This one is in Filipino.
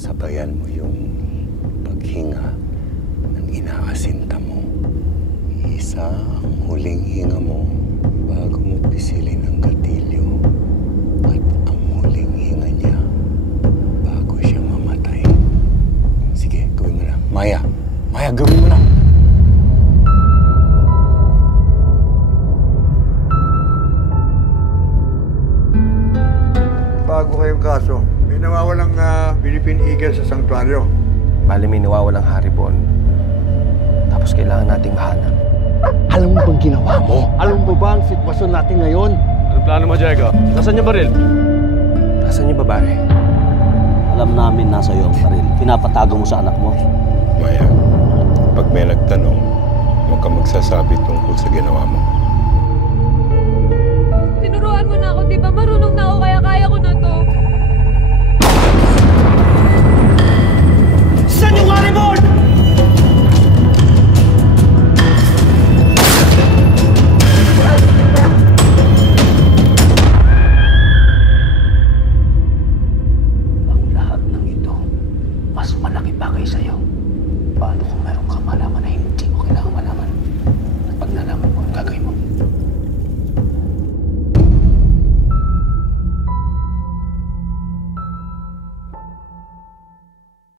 sabayan mo yung paghinga ng inaasinta mo. Isa ang huling hinga mo bago mo pisilin ang gatilyo at ang huling hinga niya bago siya mamatay. Sige, gawin mo na. Maya! Maya, gawin mo na! Bago kayong kaso, may nawawalang Philippine Eagle sa sanktuaryo. Bali may nawawalang haribon. Tapos kailangan nating mahanap. Alam mo bang ginawa mo? Alam mo ba ang sitwasyon natin ngayon? Anong plano mo, Diego? Nasaan yung baril? Nasaan yung babae? Alam namin nasa iyo ang baril. Pinapatago mo sa anak mo. Maya, pag may nagtanong, huwag ka magsasabi tungkol sa ginawa mo.